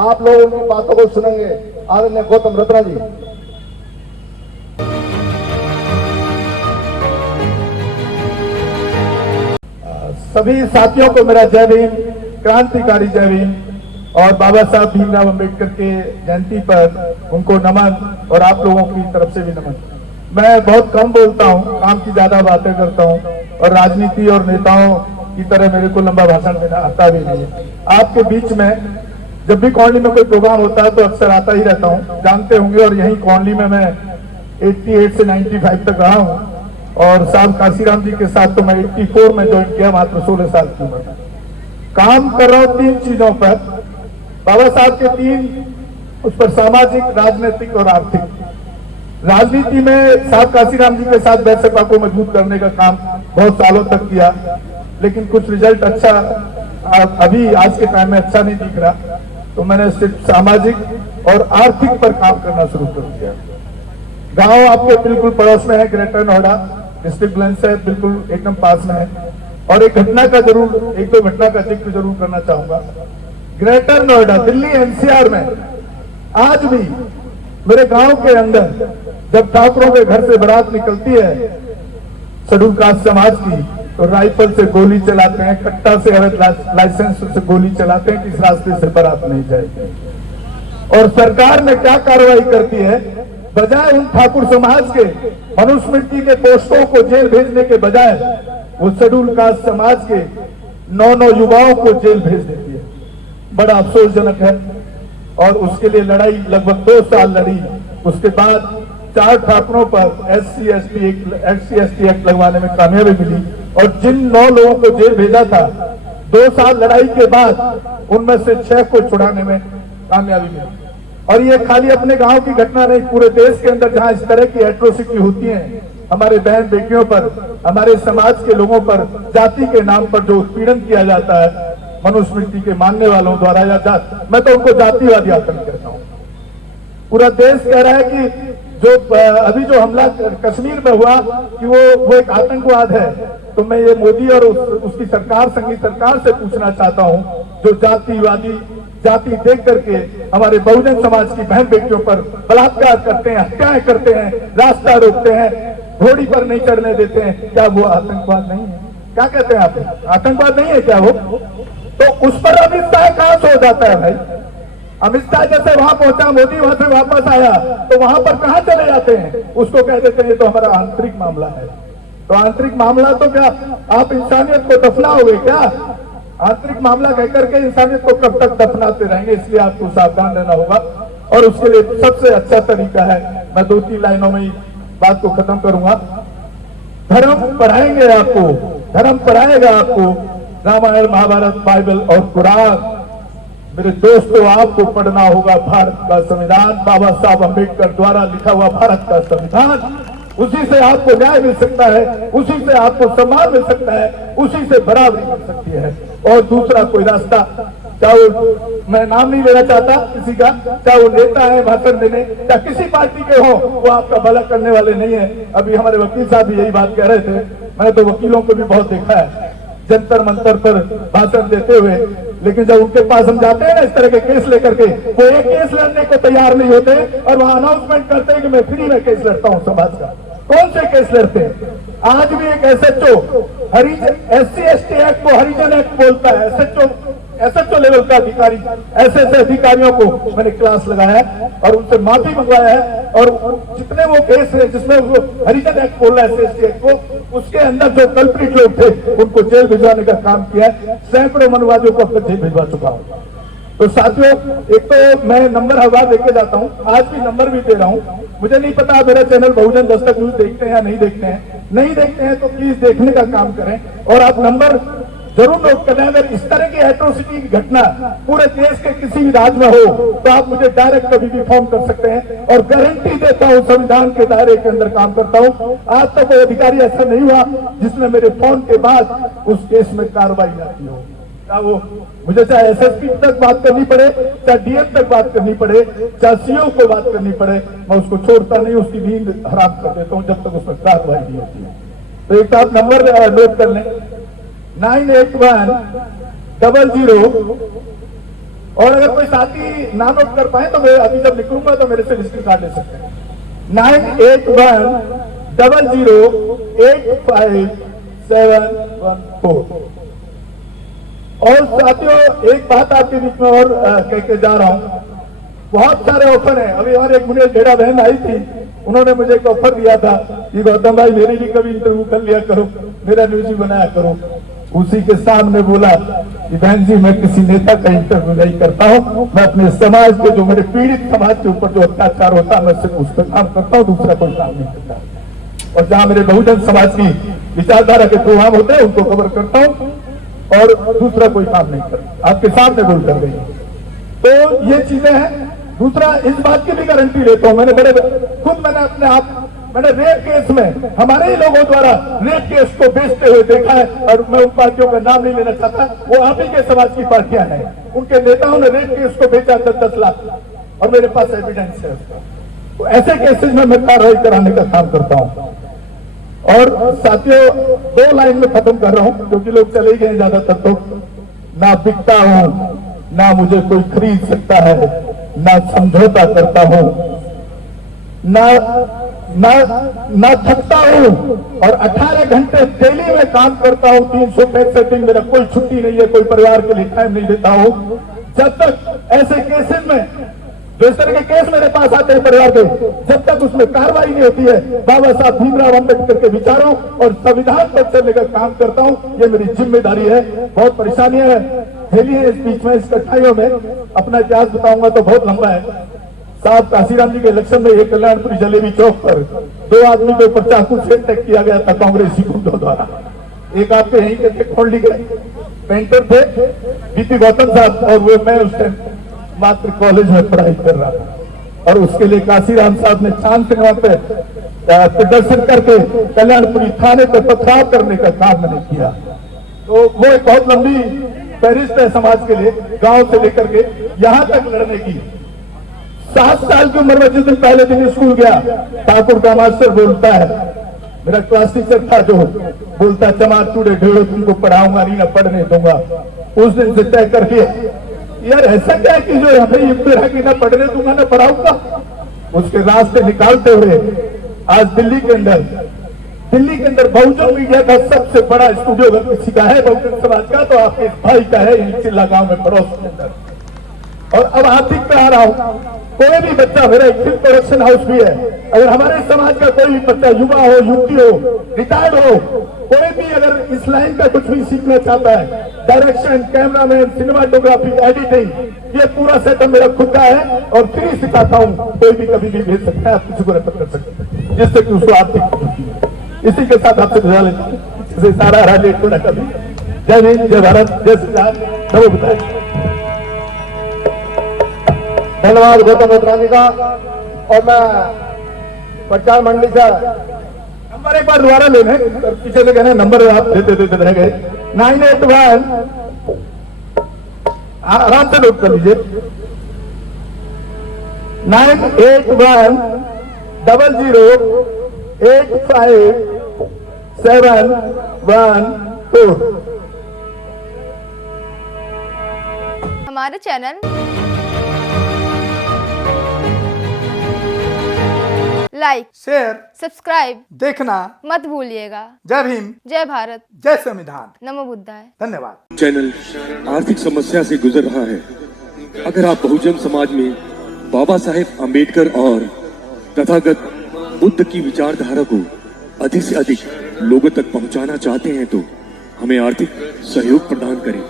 आप लोग उनकी बातों को सुनेंगे। आदरणीय गौतम रत्ना जी। सभी साथियों को मेरा जय भीम, क्रांतिकारी जय भीम और बाबा साहब भीमराव अंबेडकर के जयंती पर उनको नमन और आप लोगों की तरफ से भी नमन। मैं बहुत कम बोलता हूँ, काम की ज्यादा बातें करता हूँ और राजनीति और नेताओं की तरह मेरे को लंबा भाषण देना आता भी नहीं है। आपके बीच में जब भी कौंडली में कोई प्रोग्राम होता है तो अक्सर आता ही रहता हूँ, जानते होंगे। और यही कौंडली में मैं 88 से 95 तक रहा हूँ और साहब काशीराम जी के साथ तो मैं 84 में ज्वाइन किया, मात्र 16 साल की उम्र में। काम कर रहा हूँ 3 चीजों पर, बाबा साहब के 3 उस पर सामाजिक, राजनीतिक और आर्थिक। राजनीति में साहब काशीराम जी के साथ बैसपा को मजबूत करने का काम बहुत सालों तक किया, लेकिन कुछ रिजल्ट अच्छा अभी आज के टाइम में अच्छा नहीं दिख रहा, तो मैंने सिर्फ सामाजिक और आर्थिक पर काम करना शुरू कर दिया। गांव आपके बिल्कुल पड़ोस में है, ग्रेटर नोएडा डिस्ट्रिक्ट लाइन से बिल्कुल एकदम पास में है। और एक घटना का जरूर, 1-2 घटना का जिक्र जरूर करना चाहूंगा। ग्रेटर नोएडा, दिल्ली एनसीआर में आज भी मेरे गांव के अंदर जब ठाकुरों के घर से बारात निकलती है शेड्यूल कास्ट समाज की, तो राइफल से गोली चलाते हैं, कट्टा से अवैध लाइसेंस से गोली चलाते हैं कि इस रास्ते से बारात नहीं जाएगी। और सरकार ने क्या कार्रवाई करती है, बजाय उन ठाकुर समाज के मनुस्मृति के पोस्टों को जेल भेजने के बजाय वो शेड्यूल कास्ट समाज के 9 युवाओं को जेल भेज देती है। बड़ा अफसोसजनक है। और उसके लिए लड़ाई लगभग 2 साल लड़ी। उसके बाद 4 ठाकुरों पर SC ST एक्ट लगवाने में कामयाबी मिली और जिन 9 लोगों को जेल भेजा था, 2 साल लड़ाई के बाद उनमें से 6 को छुड़ाने में कामयाबी मिली। और ये खाली अपने गांव की घटना नहीं, पूरे देश के अंदर जहां इस तरह की एट्रोसिटी होती है, हमारे बहन बेटियों पर, हमारे समाज के लोगों पर जाति के नाम पर जो उत्पीड़न किया जाता है मनुस्मृति के मानने वालों द्वारा, या मैं तो उनको जातिवादी आतंक कहता हूँ। पूरा देश कह रहा है कि जो अभी जो हमला कश्मीर में हुआ कि वो एक आतंकवाद है। तो मैं ये मोदी और उसकी सरकार, संघीय सरकार से पूछना चाहता हूँ, जो जातिवादी जाति देख करके हमारे बहुजन समाज की बहन बेटियों पर बलात्कार करते हैं, हत्याएं करते हैं, रास्ता रोकते हैं, घोड़ी पर नहीं चढ़ने देते हैं, क्या वो आतंकवाद नहीं है? क्या कहते हैं आप, आतंकवाद नहीं है क्या वो? तो उस पर अमित शाह कहां से हो जाता है भाई? अमित शाह जैसे वहां पहुंचा, मोदी वहां से वापस आया, तो वहां पर कहां चले जाते हैं? उसको कह देते हैं तो हमारा आंतरिक मामला है। तो आंतरिक मामला तो क्या आप इंसानियत को दफनाओगे क्या? आंतरिक मामला कहकर के इंसानियत को कब तक दफनाते रहेंगे? इसलिए आपको सावधान रहना होगा। और उसके लिए सबसे अच्छा तरीका है, मैं 2-3 लाइनों में ही बात को खत्म करूंगा। धर्म पढ़ाएंगे आपको, धर्म पढ़ाएगा आपको रामायण, महाभारत, बाइबल और कुरान। मेरे दोस्तों, आपको पढ़ना होगा भारत का संविधान, बाबा साहब अम्बेडकर द्वारा लिखा हुआ भारत का संविधान। उसी से आपको न्याय मिल सकता है, उसी से आपको सम्मान मिल सकता है, उसी से बराबरी मिल सकती है। और दूसरा कोई रास्ता, चाहे मैं नाम नहीं लेना चाहता किसी का, चाहे वो नेता है भाषण देने, चाहे किसी पार्टी के हो, वो आपका भला करने वाले नहीं है। अभी हमारे वकील साहब भी यही बात कह रहे थे। मैंने तो वकीलों को भी बहुत देखा है जंतर मंतर पर भाषण देते हुए, लेकिन जब उनके पास हम जाते हैं ना इस तरह के केस लेकर के, वो एक केस लड़ने को तैयार नहीं होते और वहां अनाउंसमेंट करते हैं कि मैं फ्री में केस लड़ता हूं समाज का। कौन से केस लड़ते हैं? आज भी एक SHO हरिजन SC ST एक्ट को हरिजन एक्ट बोलता है। SHO लेवल का अधिकारी, ऐसे अधिकारियों को मैंने क्लास लगाया और उनसे माफी मंगवाया है। और जितने वो केस है जिसमें वो हरिजन एक्ट बोल रहा है SC ST एक्ट को, उसके अंदर जो कल्प्रिट लोग थे उनको जेल भिजवाने का काम किया है। सैकड़ों मनुवादियों को अब तक जेल भिजवा चुका हूं। तो साथियों, एक तो मैं नंबर हर बार देके जाता हूँ, आज भी नंबर भी दे रहा हूँ। मुझे नहीं पता मेरा चैनल बहुजन दस्तक न्यूज देखते हैं या नहीं देखते हैं। नहीं देखते हैं तो प्लीज देखने का काम करें और आप नंबर जरूर नोट करें। अगर इस तरह की एट्रोसिटी की घटना पूरे देश के किसी भी राज्य में हो तो आप मुझे डायरेक्ट कभी भी फोन कर सकते हैं और गारंटी देता हूं संविधान के दायरे के अंदर काम करता हूं। आज तक कोई अधिकारी ऐसा नहीं हुआ जिसने मेरे फोन के बाद उस केस में कार्रवाई न की हो। वो मुझे चाहे SSP तक बात करनी पड़े, चाहे DM तक बात करनी पड़े, चाहे CO को बात करनी पड़े, मैं उसको छोड़ता नहीं, उसकी नींद हराम कर देता हूं जब तक उसमें कार्रवाई नहीं होती है। तो एक आप नंबर नोट कर लें, 98100 और अगर कोई साथी ना नोट कर पाए तो मैं अभी जब निकलूंगा तो मेरे से विजिटिंग कार्ड ले सकते हैं। 9810085714। और साथियों एक बात आपके बीच में और कह के जा रहा हूं, बहुत सारे ऑफर हैं। अभी हमारे एक मुझे बेड़ा बहन आई थी, उन्होंने मुझे एक ऑफर दिया था कि गौतम भाई मेरे लिए कभी इंटरव्यू कर लिया करो, मेरा न्यूज भी बनाया करो। उसी के सामने बोला कि बहन जी मैं किसी नेता का इंटरव्यू नहीं करता हूं, मैं अपने समाज के जो मेरे पीड़ित समाज के ऊपर जो अत्याचार होता है मैं सिर्फ उस पर काम करता हूं, दूसरा कोई काम नहीं करता। और जहां मेरे बहुजन समाज की विचारधारा के प्रोग्राम होते हैं उनको कवर करता हूं और दूसरा कोई काम नहीं करता। आपके सामने बोल कर गई। तो ये चीजें हैं। दूसरा इस बात की भी गारंटी लेता हूं, मैंने रेप केस में हमारे ही लोगों द्वारा रेप केस को बेचते हुए देखा है। और मैं उन पार्टियों का नाम नहीं लेना चाहता, वो आप ही के समाज की पार्टियां हैं। उनके नेताओं ने रेप केस को बेचा 10-10 लाख और मेरे पास एविडेंस है उसका। तो ऐसे केसेस में मैं कार्रवाई कराने का काम करता हूं। और साथियों 2 लाइन में खत्म कर रहा हूं क्योंकि लोग चले गए ज्यादातर। तो ना बिकता हूं, ना मुझे कोई खरीद सकता है, ना समझौता करता हूं, ना थकता हूं और 18 घंटे डेली में काम करता हूं। 365 दिन मेरा कोई छुट्टी नहीं है, कोई परिवार के लिए टाइम नहीं देता हूं। जब तक ऐसे केसेस में जो इस तरह के केस मेरे पास आते हैं परिवार के, जब तक उसमें कार्रवाई नहीं होती है, बाबा साहब भीमराव अम्बेडकर के विचारों और संविधान पर चलने का काम करता हूं। ये मेरी जिम्मेदारी है। बहुत परेशानियां झेली है इस बीच में, इस कठिनाइयों में। अपना इतिहास बताऊंगा तो बहुत लंबा है। साहब काशीराम जी के इलेक्शन में एक कल्याणपुरी जलेबी चौक पर 2 आदमी के ऊपर चाकू से अटैक किया गया था कांग्रेसी गुंडों द्वारा। एक आपके यहीं के खोल ली गए पेंटर थे बीपी गौतम साहब, और वो मैं उस टाइम मात्र कॉलेज में पढ़ाई कर रहा था। और उसके लिए काशीराम साहब ने चांद सिनेमा पे प्रदर्शन करके कल्याणपुरी थाने पर पथराव करने का काम मैंने किया। तो वो एक बहुत लंबी फहरिस्त है समाज के लिए, गांव से लेकर के यहां तक लड़ने की। 7 साल की उम्र में जिस दिन पहले दिन स्कूल गया, ठाकुर का मास्टर बोलता है, मेरा क्लास टीचर था जो बोलता है चमार चूड़े ढेड़ो तुमको पढ़ाऊंगा नहीं ना पढ़ने दूंगा। उस दिन से तय करके यार ऐसा क्या है कि जो यहाँ पे है कि ना पढ़ने दूंगा ना पढ़ाऊंगा, उसके रास्ते निकालते हुए आज दिल्ली के अंदर बहुजन मीडिया का सबसे बड़ा स्टूडियो अगर किसी का है बहुजन समाज का तो आपके भाई का है, चिल्ला गांव में पड़ोस के अंदर। और अब आर्थिक पे आ रहा हूं, कोई भी बच्चा, मेरा एक फिल्म प्रोडक्शन हाउस भी है, अगर हमारे समाज का कोई भी बच्चा, युवा हो, युवती हो, रिटायर्ड हो, कोई भी अगर इस लाइन का कुछ भी सीखना चाहता है, डायरेक्शन, कैमरामैन, सिनेमाटोग्राफी, एडिटिंग, ये पूरा सेटअप मेरा खुद का है और फ्री सिखाता हूं। कोई भी कभी भी भेज सकता है, आप किसी को रेफर कर सकते हैं जिससे कि उसको आर्थिक। इसी के साथ आपसे बुझा लेते हैं, सारा राजेश थोड़ा कभी। जय हिंद, जय भारत, जय श्रीराम, नमो बुद्धाय। धन्यवाद गौतम मित्रानी का। और मैं प्रचार मंडली से नंबर एक बार दोबारा लेने, पीछे से कहने नंबर आप देते रह गए। 981 आराम से नोट कर लीजिए, 98100857114। हमारे चैनल लाइक, शेयर, सब्सक्राइब देखना मत भूलिएगा। जय भीम, जय भारत, जय संविधान, नमो बुद्धाय। धन्यवाद। चैनल आर्थिक समस्या से गुजर रहा है। अगर आप बहुजन समाज में बाबा साहेब अम्बेडकर और तथागत बुद्ध की विचारधारा को अधिक से अधिक लोगों तक पहुंचाना चाहते हैं तो हमें आर्थिक सहयोग प्रदान करें,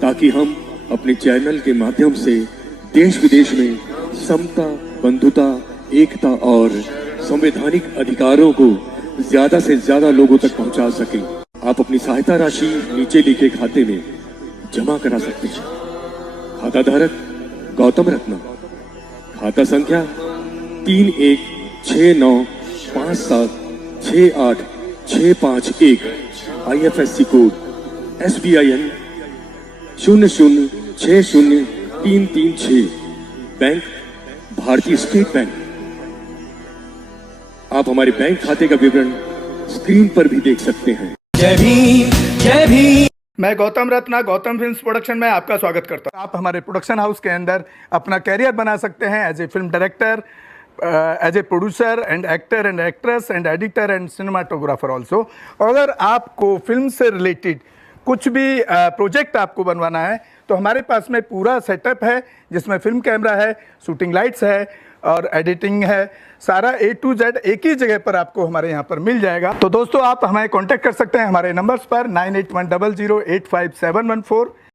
ताकि हम अपने चैनल के माध्यम से देश विदेश में समता, बंधुता, एकता और संवैधानिक अधिकारों को ज्यादा से ज्यादा लोगों तक पहुंचा सकें। आप अपनी सहायता राशि नीचे लिखे खाते में जमा करा सकते हैं। खाता धारक गौतम रत्न, खाता संख्या 3169576865 IFSC कोड SBIN 0060336, बैंक भारतीय स्टेट बैंक। आप हमारे बैंक खाते का विवरण स्क्रीन पर भी देख सकते हैं। जय भीम, जय भीम। मैं गौतम रत्ना गौतम फिल्म्स प्रोडक्शन में आपका स्वागत करता हूँ। आप हमारे प्रोडक्शन हाउस के अंदर अपना कैरियर बना सकते हैं as a film director, as a producer and actor and actress and editor and cinematographer also. अगर आपको फिल्म से रिलेटेड कुछ भी प्रोजेक्ट आपको बनवाना है तो हमारे पास में पूरा सेटअप है, जिसमें फिल्म कैमरा है, शूटिंग लाइट्स है और एडिटिंग है। सारा A to Z एक ही जगह पर आपको हमारे यहाँ पर मिल जाएगा। तो दोस्तों, आप हमें कांटेक्ट कर सकते हैं हमारे नंबर्स पर 9810085714।